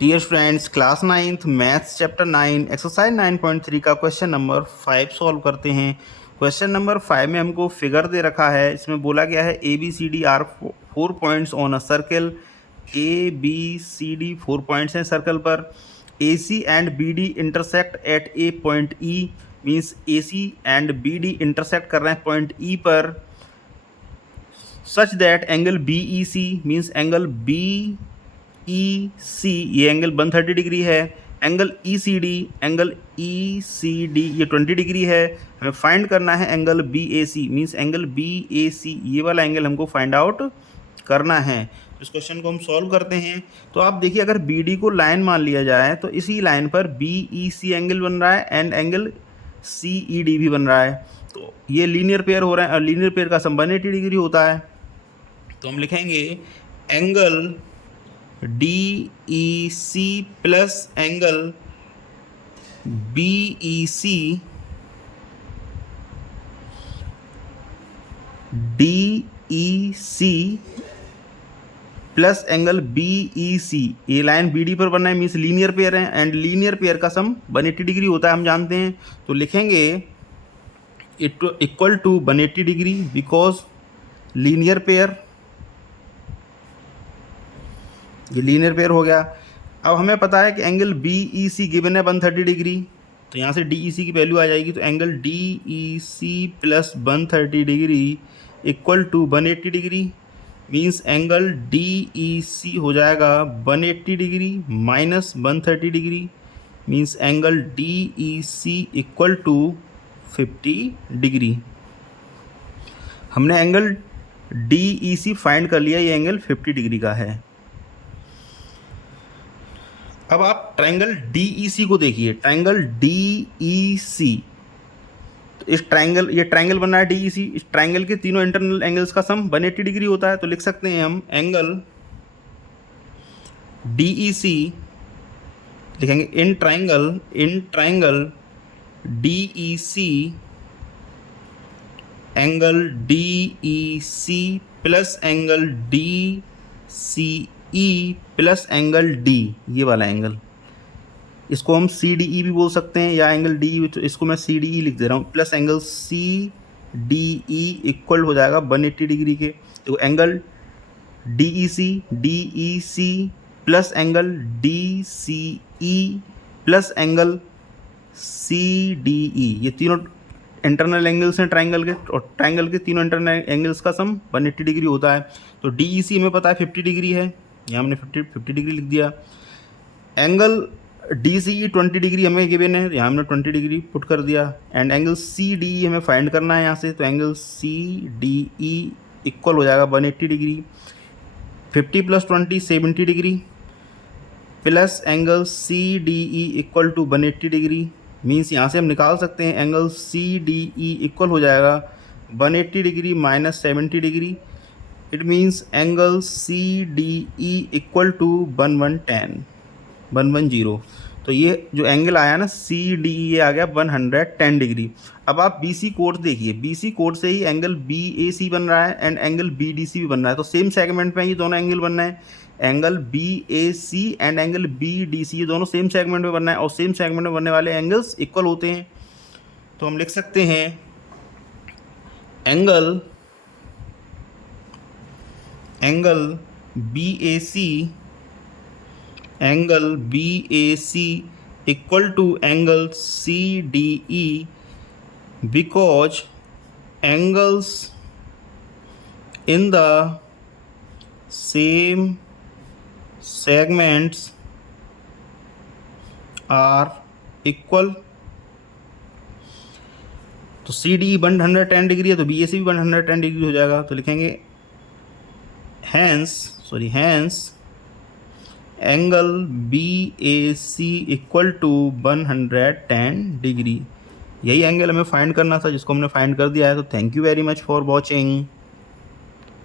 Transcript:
Dear friends, class 9th maths chapter 9 exercise 9.3 का question number 5 solve करते हैं। Question number 5 में हमको फिगर दे रखा है। इसमें बोला गया है A B C D are 4 points on a circle. A B C D 4 points हैं सर्कल पर। A C and B D intersect at a point E, means A C and B D intersect कर रहे हैं point E पर। Such that angle B E C, means angle B E C, ये angle 130 degree है। Angle E C D ये 20 degree है। हमें find करना है angle B A C, means angle B A सी, ये वाला एंगल हमको फाइंड आउट करना है। इस क्वेश्चन को हम सॉल्व करते हैं। तो आप देखिए, अगर बी डी को लाइन मान लिया जाए तो इसी लाइन पर बी ई सी एंगल बन रहा है and angle C E D भी बन रहा है। तो ये लीनियर पेयर हो रहा है और लीनियर पेयर का सम 180 डिग्री होता है। तो हम लिखेंगे angle D E C plus angle B E C, D E C plus angle B E C. ये लाइन बी डी पर बनना है, मीन्स लीनियर पेयर है एंड लीनियर पेयर का सम 180 डिग्री होता है, हम जानते हैं। तो लिखेंगे equal to 180 degree because linear pair, ये लीनियर पेयर हो गया। अब हमें पता है कि angle B E C given है 130 डिग्री, तो यहाँ से डी ई सी की वैल्यू आ जाएगी। तो angle D E C plus 130 degree equal to 180 degree, means angle D E C हो जाएगा 180 degree minus 130 degree, means angle D E C equal to 50 degree. हमने angle D E C find कर लिया, ये angle 50 degree का है। अब आप ट्रायंगल डी ई सी को देखिए, ट्रायंगल डी ई सी, तो इस ट्रायंगल, ये ट्रायंगल बना है डी ई सी, इस ट्रायंगल के तीनों इंटरनल एंगल्स का सम 180 डिग्री होता है। तो लिख सकते हैं हम एंगल डी ई सी, लिखेंगे in triangle D E C, angle D E C plus angle D C E plus angle D, ये वाला एंगल, इसको हम सी डी ई भी बोल सकते हैं या एंगल डी, तो इसको मैं सी डी ई लिख दे रहा हूँ, plus angle C D E equal हो जाएगा 180 डिग्री के। तो angle D E C plus angle D C E plus angle C D E, ये तीनों इंटरनल एंगल्स हैं ट्रायंगल के, और ट्रायंगल के तीनों इंटरनल एंगल्स का सम 180 डिग्री होता है। तो डी ई सी हमें पता है 50 डिग्री है, यहाँ हमने 50 डिग्री लिख दिया। Angle D C E 20 degree हमें गिवन है, यहाँ हमने 20 डिग्री पुट कर दिया। And angle C D E हमें फाइंड करना है यहाँ से, तो angle C D E equal हो जाएगा 180 degree, 50 plus 20 70 degree, plus angle C D E equal to 180 degree, means यहाँ से हम निकाल सकते हैं angle C D E equal हो जाएगा 180 degree minus 70 degree. It means angle C D E equal to 110। तो ये जो एंगल आया ना सी डी ई, ये आ गया 110 डिग्री। अब आप बी सी कोड देखिए, बी सी कोड से ही एंगल बी ए सी बन रहा है and angle B D C भी बन रहा है। तो सेम सेगमेंट में ये दोनों एंगल बनना है, angle B A C and angle B D C, ये दोनों सेम सेगमेंट में बनना है और सेम सेगमेंट में बनने वाले एंगल्स इक्वल होते हैं। तो हम लिख सकते हैं angle B A C equal to angle C D E because angles in the same segments are equal। तो सी डी 110 डिग्री है तो बी ए सी भी 110 डिग्री हो जाएगा। तो लिखेंगे hence angle B A C equal to 110 degree. यही angle हमें फाइंड करना था, जिसको हमने फाइंड कर दिया है। तो thank you very much for watching.